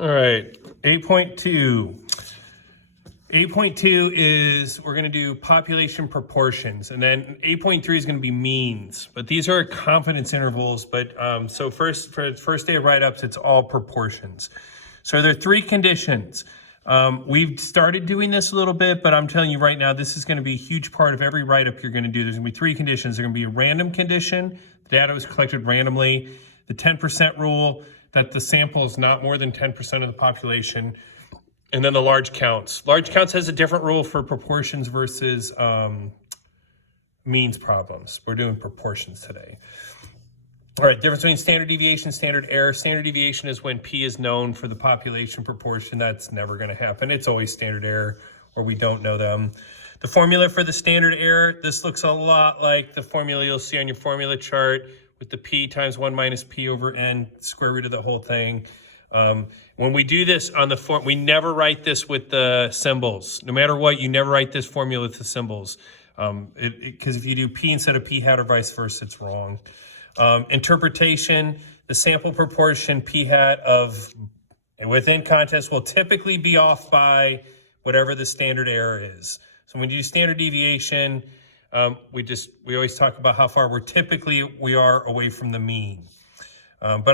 All right, 8.2. 8.2 is we're going to do population proportions, and then 8.3 is going to be means. But these are confidence intervals. But so first, for the first day of write-ups, it's all proportions. So there are three conditions. We've started doing this a little bit, but I'm telling you right now, this is going to be a huge part of every write-up you're going to do. There's going to be three conditions. There's going to be a random condition. The data was collected randomly. The 10% rule, that the sample is not more than 10% of the population. And then the large counts. Large counts has a different rule for proportions versus means problems. We're doing proportions today. All right, difference between standard deviation, standard error. Standard deviation is when P is known for the population proportion. That's never going to happen. It's always standard error, or we don't know them. The formula for the standard error, this looks a lot like the formula you'll see on your formula chart with the P times 1 minus P over N, square root of the whole thing. When we do this on the form, we never write this with the symbols. No matter what, you never write this formula with the symbols. Because if you do P instead of P hat or vice versa, it's wrong. Interpretation, the sample proportion P hat of within context will typically be off by whatever the standard error is. So when you do standard deviation, we always talk about how far we are away from the mean. But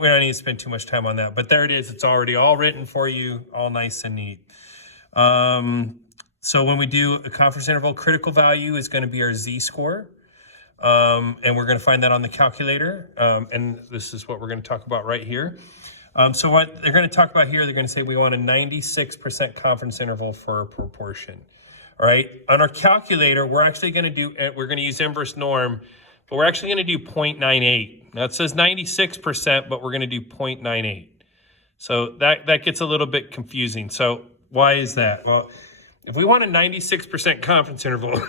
we don't need to spend too much time on that. But there it is. It's already all written for you, all nice and neat. So when we do a confidence interval, critical value is going to be our z-score. And we're going to find that on the calculator. And this is what we're going to talk about right here. So what they're going to talk about here, they're going to say we want a 96% confidence interval for a proportion. All right. On our calculator, we're actually going to use inverse norm, but we're actually going to do 0.98. Now it says 96%, but we're going to do 0.98. So that gets a little bit confusing. So why is that? Well, if we want a 96% confidence interval,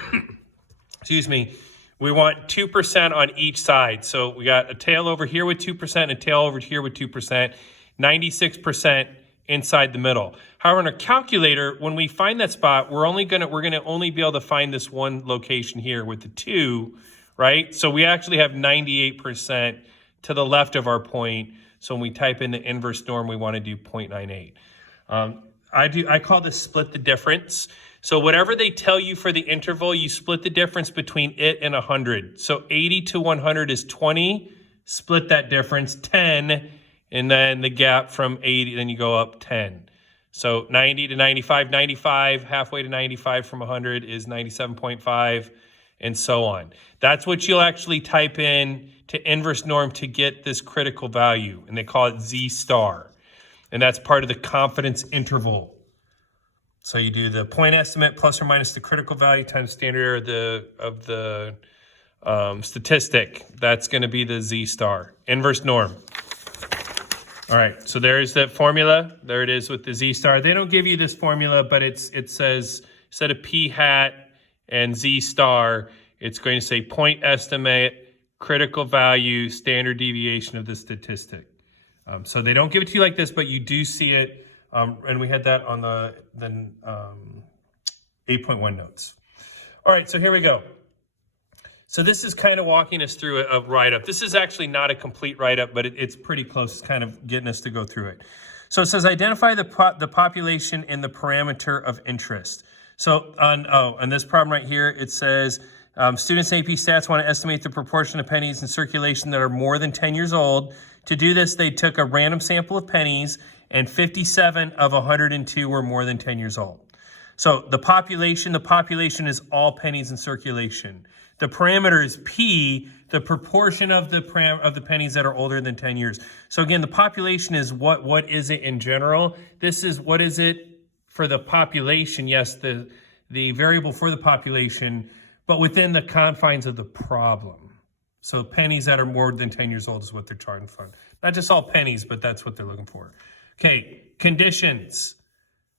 excuse me, we want 2% on each side. So we got a tail over here with 2% and a tail over here with 2%, 96% inside the middle. However, in our calculator, when we find that spot, we're gonna only be able to find this one location here with the 2, right? So we actually have 98% to the left of our point. So when we type in the inverse norm, we want to do 0.98. I call this split the difference. So whatever they tell you for the interval, you split the difference between it and 100. So 80 to 100 is 20. Split that difference, 10. And then the gap from 80, then you go up 10. So 90 to 95, 95, halfway to 95 from 100 is 97.5, and so on. That's what you'll actually type in to inverse norm to get this critical value, and they call it Z star. And that's part of the confidence interval. So you do the point estimate plus or minus the critical value times standard error of the statistic. That's going to be the Z star, inverse norm. All right, so there's that formula. There it is with the Z star. They don't give you this formula, but it says instead of P hat and Z star, it's going to say point estimate, critical value, standard deviation of the statistic. So they don't give it to you like this, but you do see it. And we had that on the 8.1 notes. All right, so here we go. So this is kind of walking us through a write-up. This is actually not a complete write-up, but it's pretty close. It's kind of getting us to go through it. So it says identify the population and the parameter of interest. So on this problem right here, it says students in AP Stats want to estimate the proportion of pennies in circulation that are more than 10 years old. To do this, they took a random sample of pennies, and 57 of 102 were more than 10 years old. So the population is all pennies in circulation. The parameter is P, the proportion of the pennies that are older than 10 years. So again, the population is what is it in general? This is what is it for the population? Yes, the variable for the population, but within the confines of the problem. So pennies that are more than 10 years old is what they're charting for. Not just all pennies, but that's what they're looking for. Okay, conditions.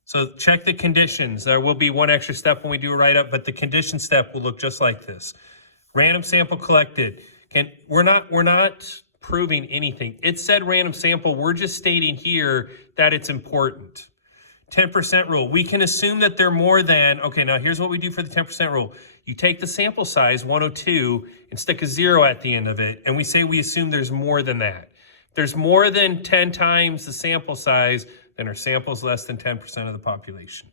So check the conditions. There will be one extra step when we do a write-up, but the condition step will look just like this. Random sample collected. We're not proving anything. It said random sample. We're just stating here that it's important. 10% rule. We can assume that they're more than, okay, now here's what we do for the 10% rule. You take the sample size, 102, and stick a 0 at the end of it, and we say we assume there's more than that. If there's more than 10 times the sample size, then our sample is less than 10% of the population.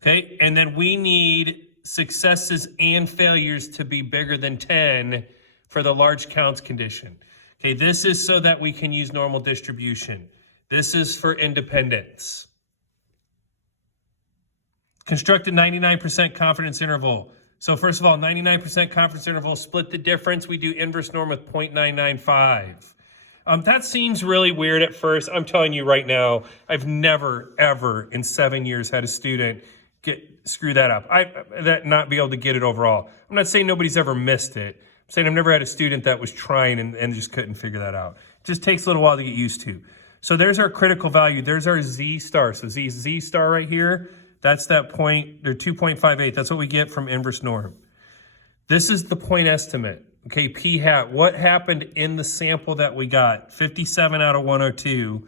Okay, and then we need successes and failures to be bigger than 10 for the large counts condition. Okay, this is so that we can use normal distribution. This is for independence. Construct a 99% confidence interval. So first of all, 99% confidence interval, split the difference. We do inverse norm with 0.995. That seems really weird at first. I'm telling you right now, I've never, ever in 7 years had a student screw that up. Not be able to get it overall. I'm not saying nobody's ever missed it. I'm saying I've never had a student that was trying and just couldn't figure that out. It just takes a little while to get used to. So there's our critical value. There's our Z star. So Z star right here, that's that point, or 2.58. That's what we get from inverse norm. This is the point estimate. Okay, p hat. What happened in the sample that we got? 57 out of 102.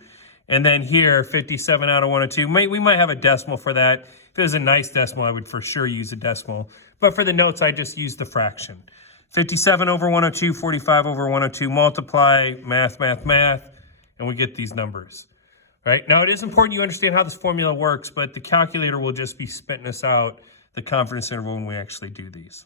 And then here, 57 out of 102. We might have a decimal for that. If it was a nice decimal, I would for sure use a decimal. But for the notes, I just used the fraction. 57 over 102, 45 over 102, multiply, math, and we get these numbers. Right? Now, it is important you understand how this formula works, but the calculator will just be spitting us out the confidence interval when we actually do these.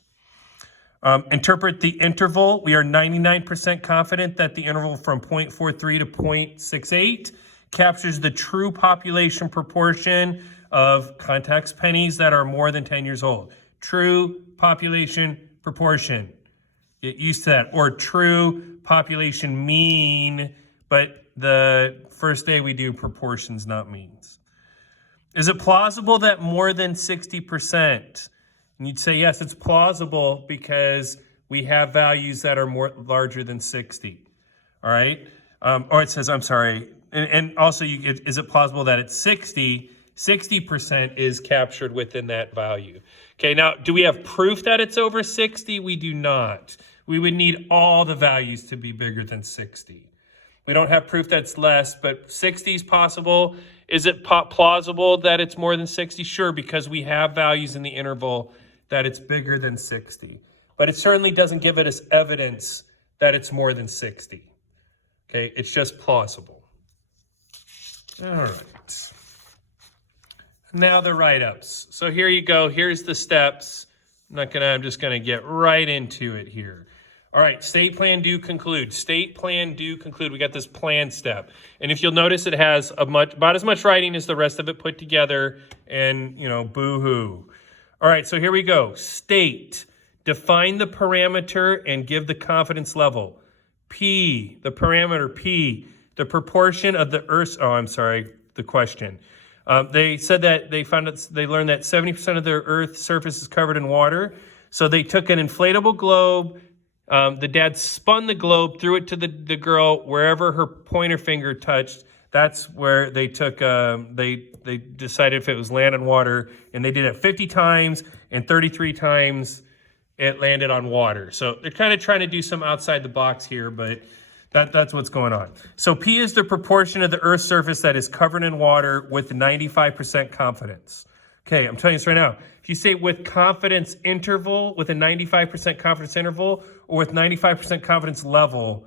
Interpret the interval. We are 99% confident that the interval from 0.43 to 0.68 captures the true population proportion of contacts pennies that are more than 10 years old. True population proportion. Get used to that. Or true population mean, but the first day we do proportions, not means. Is it plausible that more than 60%? And you'd say, yes, it's plausible because we have values that are larger than 60. All right? Or it says, I'm sorry. And also, is it plausible that it's 60? 60% is captured within that value. Okay, now, do we have proof that it's over 60? We do not. We would need all the values to be bigger than 60. We don't have proof that's less, but 60 is possible. Is it plausible that it's more than 60? Sure, because we have values in the interval that it's bigger than 60. But it certainly doesn't give us evidence that it's more than 60. Okay, it's just plausible. All right. Now the write-ups. So here you go. Here's the steps. I'm just gonna get right into it here. All right, state plan, do, conclude. State plan, do, conclude. We got this plan step. And if you'll notice, it has about as much writing as the rest of it put together, and, boo-hoo. All right, so here we go. State, define the parameter and give the confidence level. P, the parameter P, the proportion of the Earth's, the question. They said that they learned that 70% of the Earth's surface is covered in water. So they took an inflatable globe. The dad spun the globe, threw it to the girl wherever her pointer finger touched. That's where they took, they decided if it was land and water, and they did it 50 times, and 33 times it landed on water. So they're kind of trying to do some outside the box here, but that's what's going on. So P is the proportion of the Earth's surface that is covered in water with 95% confidence. Okay, I'm telling you this right now. If you say with confidence interval, with a 95% confidence interval, or with 95% confidence level,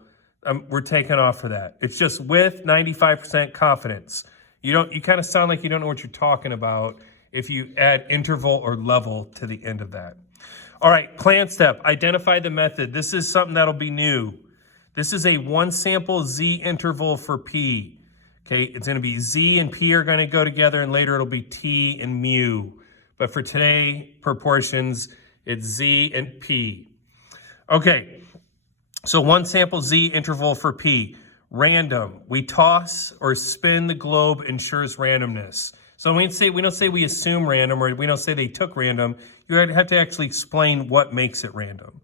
we're taking off for that. It's just with 95% confidence. You kind of sound like you don't know what you're talking about if you add interval or level to the end of that. All right, plan step, identify the method. This is something that'll be new. This is a one sample Z interval for P. Okay, it's gonna be Z and P are gonna go together, and later it'll be T and mu. But for today, proportions, it's Z and P. Okay, so one sample Z interval for P. Random, we toss or spin the globe ensures randomness. So we don't say we assume random, or we don't say they took random. You have to actually explain what makes it random.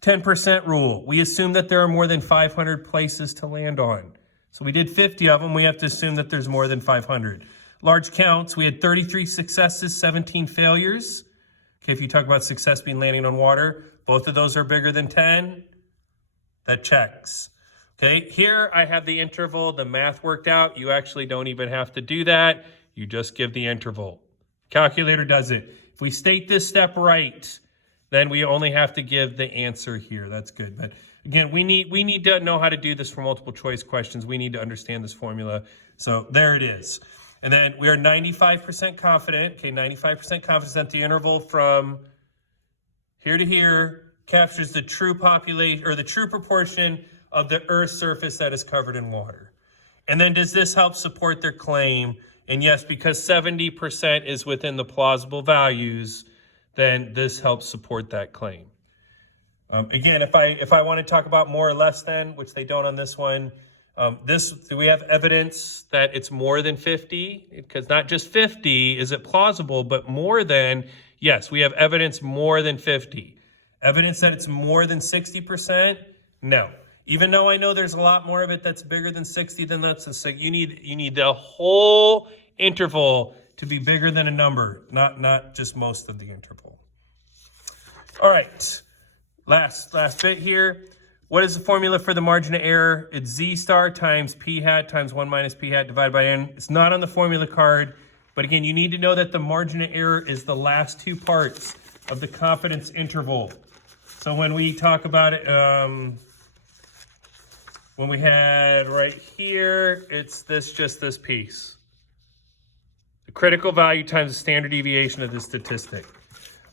10% rule, we assume that there are more than 500 places to land on. So we did 50 of them, we have to assume that there's more than 500. Large counts, we had 33 successes, 17 failures. Okay, if you talk about success being landing on water, both of those are bigger than 10. That checks. Okay, here I have the interval, the math worked out. You actually don't even have to do that. You just give the interval. Calculator does it. If we state this step right, then we only have to give the answer here. That's good. But again, we need to know how to do this for multiple choice questions. We need to understand this formula. So there it is. And then we are 95% confident, okay, 95% confidence that the interval from here to here captures the true population or the true proportion of the Earth's surface that is covered in water. And then does this help support their claim? And yes, because 70% is within the plausible values, then this helps support that claim. Again, if I want to talk about more or less than, which they don't on this one, do we have evidence that it's more than 50? Because not just 50, is it plausible, but more than, yes, we have evidence more than 50. Evidence that it's more than 60%? No. Even though I know there's a lot more of it that's bigger than 60, then that's you need the whole interval to be bigger than a number, not just most of the interval. All right, last bit here. What is the formula for the margin of error? It's z star times p hat times 1 minus p hat divided by n. It's not on the formula card, but again, you need to know that the margin of error is the last two parts of the confidence interval. So when we talk about it, when we had right here, it's just this piece. The critical value times the standard deviation of the statistic.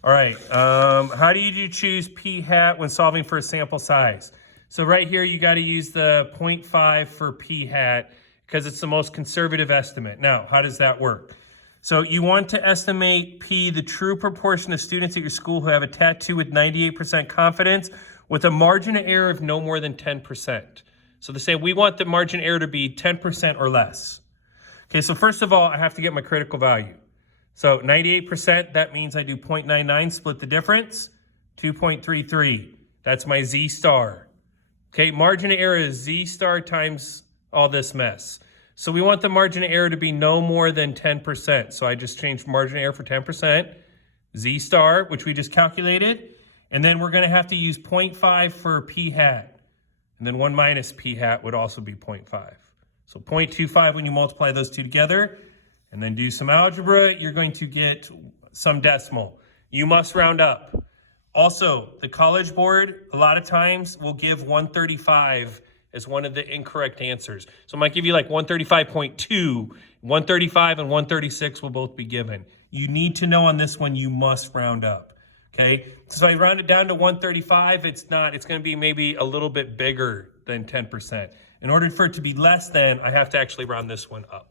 All right, how do you choose p hat when solving for a sample size? So right here, you got to use the 0.5 for p hat because it's the most conservative estimate. Now, how does that work? So you want to estimate p, the true proportion of students at your school who have a tattoo with 98% confidence with a margin of error of no more than 10%. So they say we want the margin of error to be 10% or less. Okay, so first of all, I have to get my critical value. So 98%, that means I do 0.99, split the difference, 2.33. That's my z star. Okay, margin of error is z star times all this mess. So we want the margin of error to be no more than 10%. So I just changed margin of error for 10%, z star, which we just calculated. And then we're going to have to use 0.5 for p hat. And then 1 minus p hat would also be 0.5. So 0.25 when you multiply those two together. And then do some algebra, you're going to get some decimal. You must round up. Also, the College Board, a lot of times, will give 135 as one of the incorrect answers. So it might give you like 135.2, 135 and 136 will both be given. You need to know on this one, you must round up, okay? So I round it down to 135, it's going to be maybe a little bit bigger than 10%. In order for it to be less than, I have to actually round this one up.